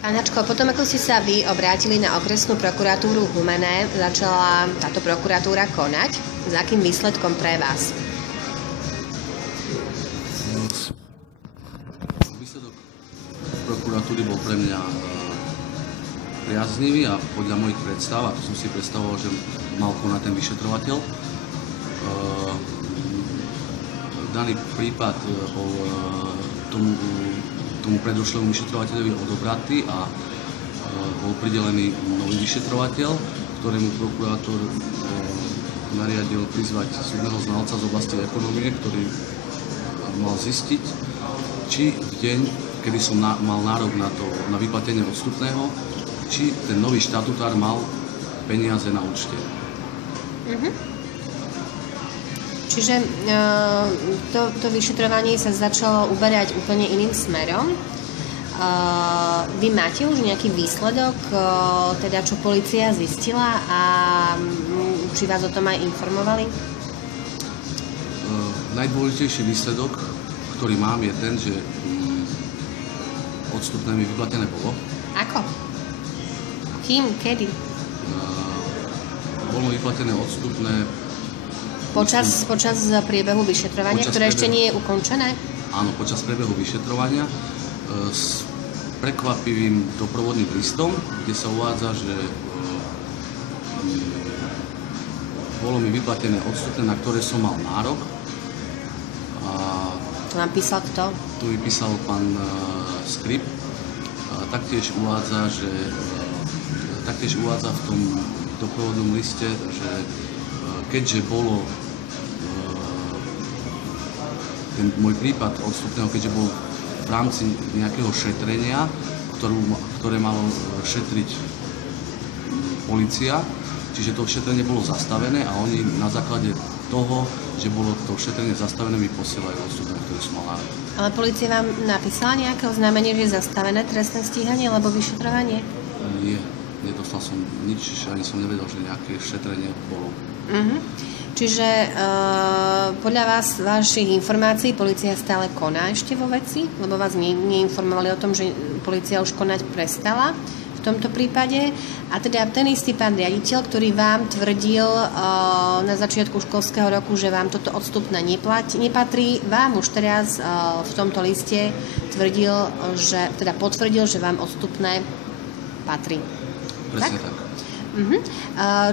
Pán Hačko, potom ako ste sa vy obrátili na okresnú prokuratúru Humenné, začala táto prokuratúra konať. S akým výsledkom pre vás? Výsledok prokuratúry bol pre mňa priaznivý a podľa mojich predstav, a to som si predstavoval, že mal konať ten vyšetrovateľ. Daný prípad bol tomu predošlému vyšetrovateľovi odobratý a bol pridelený nový vyšetrovateľ, ktorému prokurátor nariadil prizvať súdneho znalca z oblasti ekonomie, ktorý mal zistiť, či v deň, kedy som mal nárok na vyplatenie odstupného, či ten nový štatutár mal peniaze na účte. Čiže to vyšetrovanie sa začalo uberať úplne iným smerom. Vy máte už nejaký výsledok, teda čo polícia zistila a či vás o tom aj informovali? Najdôležitejší výsledok, ktorý mám, je ten, že odstupné mi vyplatené bolo. Ako? Kým? Kedy? Bolo vyplatené odstupné Počas priebehu vyšetrovania, ktoré ešte nie je ukončené? Áno, počas priebehu vyšetrovania s prekvapivým doprovodným listom, kde sa uvádza, že bolo mi vyplatené odstupné, na ktoré som mal nárok. To vám písal kto? Tu vypísal pán Skrip. Taktiež uvádza v tom doprovodnom liste, že keďže bolo ten môj prípad odstupného, keďže bol v rámci nejakého šetrenia, ktoré malo šetriť polícia, čiže to šetrenie bolo zastavené a oni na základe toho, že bolo to šetrenie zastavené, mi posielajú odstupného, ktorý som mal nárok. Ale polícia vám napísala nejaké oznámenie, že je zastavené trestné stíhanie alebo vyšetrovanie? Nie, nedostal som nič, ani som nevedel, že nejaké šetrenie bolo. Čiže podľa vás, vašich informácií, polícia stále koná ešte vo veci? Lebo vás neinformovali o tom, že polícia už konať prestala v tomto prípade. A teda ten istý pán riaditeľ, ktorý vám tvrdil na začiatku školského roku, že vám toto odstupné nepatrí, vám už teraz v tomto liste potvrdil, že vám odstupné patrí. Presne tak.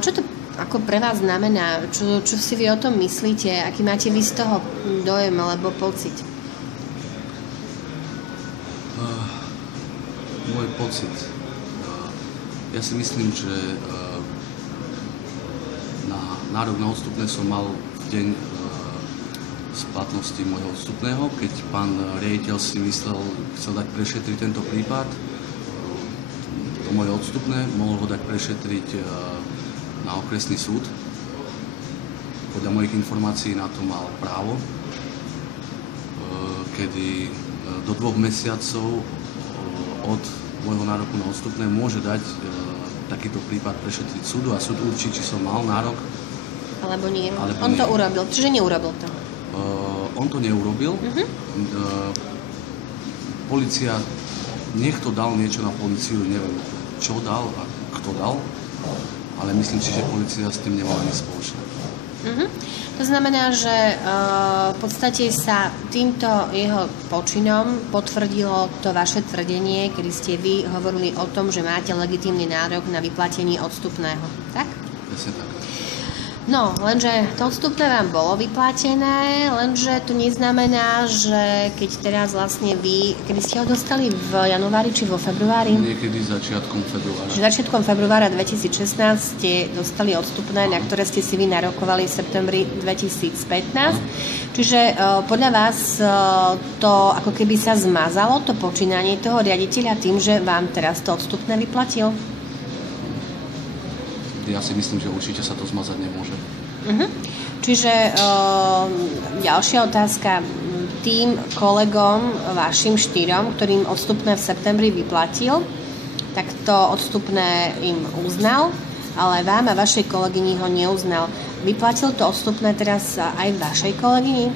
Čo to ako pre vás znamená? Čo si vy o tom myslíte? Aký máte vy z toho dojem alebo pocit? Môj pocit. Ja si myslím, že nárok na odstupné som mal v deň splatnosti môjho odstupného, keď pán riaditeľ si chcel dať prešetriť tento prípad, to moje odstupné, mohol ho dať prešetriť na okresný súd. Podľa mojich informácií na to mal právo, kedy do 2 mesiacov od môjho nároku na odstupné môže dať takýto prípad prešetriť súdu a súd určí, či som mal nárok. Alebo nie. On to urobil, čiže neurobil to. On to neurobil. Polícia, niekto dal niečo na políciu, neviem, čo dal a kto dal, ale myslím si, že polícia s tým nemala nič spoločné. To znamená, že v podstate sa týmto jeho počinom potvrdilo to vaše tvrdenie, kedy ste vy hovorili o tom, že máte legitímny nárok na vyplatenie odstupného. Tak? Presne tak. No, lenže to odstupné vám bolo vyplatené, lenže to neznamená, že keď teraz vlastne vy, kedy ste ho dostali v januári či vo februári? Niekedy začiatkom februára. Začiatkom februára 2016 ste dostali odstupné, na ktoré ste si vy narokovali v septembri 2015. Čiže podľa vás to ako keby sa zmazalo, to počínanie toho riaditeľa tým, že vám teraz to odstupné vyplatil? Ja si myslím, že určite sa to zmazať nemôže. Čiže ďalšia otázka. Tým kolegom, vašim 4, ktorým odstupné v septembri vyplatil, tak to odstupné im uznal, ale vám a vašej kolegyni ho neuznal. Vyplatil to odstupné teraz aj vašej kolegyni?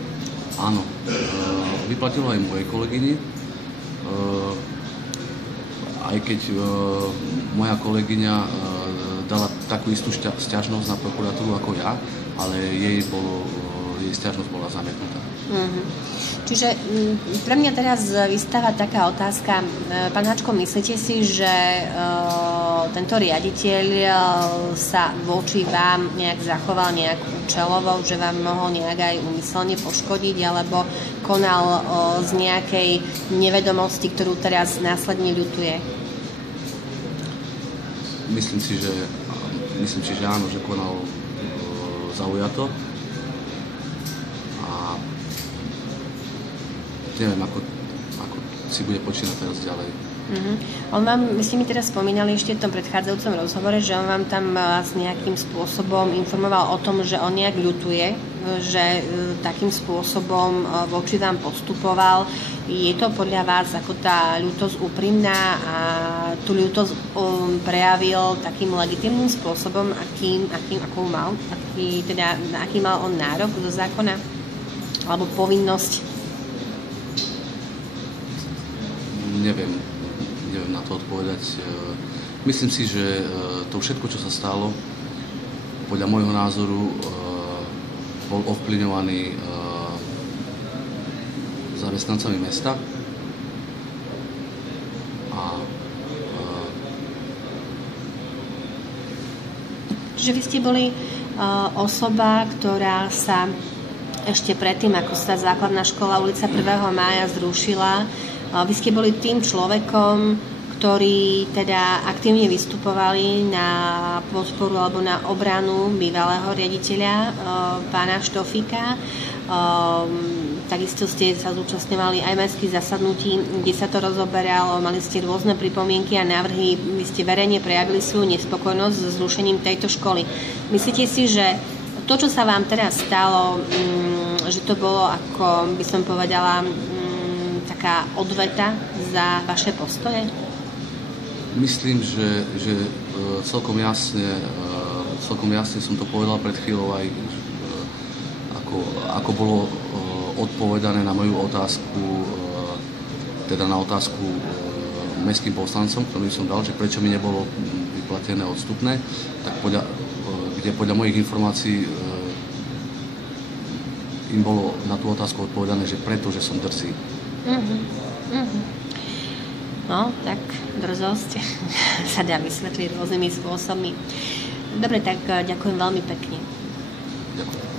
Áno. Vyplatil aj mojej kolegyni. aj keď moja kolegyňa dala takú istú sťažnosť na prokuratúru ako ja, ale jej sťažnosť bola zamietnutá. Mm-hmm. Čiže pre mňa teraz vystáva taká otázka. Pán Hačko, myslíte si, že tento riaditeľ sa voči vám nejak zachoval nejak účelovo, že vám mohol nejak aj úmyselne poškodiť, alebo konal z nejakej nevedomosti, ktorú teraz následne ľutuje? Myslím si, že áno, že konal zaujato. A neviem, ako si bude počínať teraz ďalej. On vám, my ste mi teraz spomínali ešte v tom predchádzajúcom rozhovore, že on vám tam s nejakým spôsobom informoval o tom, že on nejak ľutuje, že takým spôsobom voči vám postupoval. Je to podľa vás ako tá ľútosť úprimná a tú ľútosť prejavil takým legitímnym spôsobom, aký mal on nárok zo zákona alebo povinnosť? Neviem na to odpovedať. Myslím si, že to všetko, čo sa stalo, podľa môjho názoru bol ovplyvňovaný zamestnancami mesta Čiže vy ste boli osoba, ktorá sa ešte predtým, ako sa základná škola ulica 1. mája zrušila, vy ste boli tým človekom, ktorí teda aktívne vystupovali na podporu alebo na obranu bývalého riaditeľa pána Štofíka. Takisto ste sa zúčastňovali aj mestských zasadnutí, kde sa to rozoberalo, mali ste rôzne pripomienky a návrhy, vy ste verejne prejavili svoju nespokojnosť so zrušením tejto školy. Myslíte si, že to, čo sa vám teraz stalo, že to bolo, ako by som povedala, taká odveta za vaše postoje? Myslím, že celkom jasne som to povedal pred chvíľou aj ako bolo odpovedané na moju otázku, teda na otázku mestským poslancom, ktorý som dal, že prečo mi nebolo vyplatené odstupné, tak kde podľa mojich informácií im bolo na tú otázku odpovedané, že preto, že som drzý. No, tak drzosť sa dá vysvetliť rôznymi spôsobmi. Dobre, tak ďakujem veľmi pekne. Ďakujem.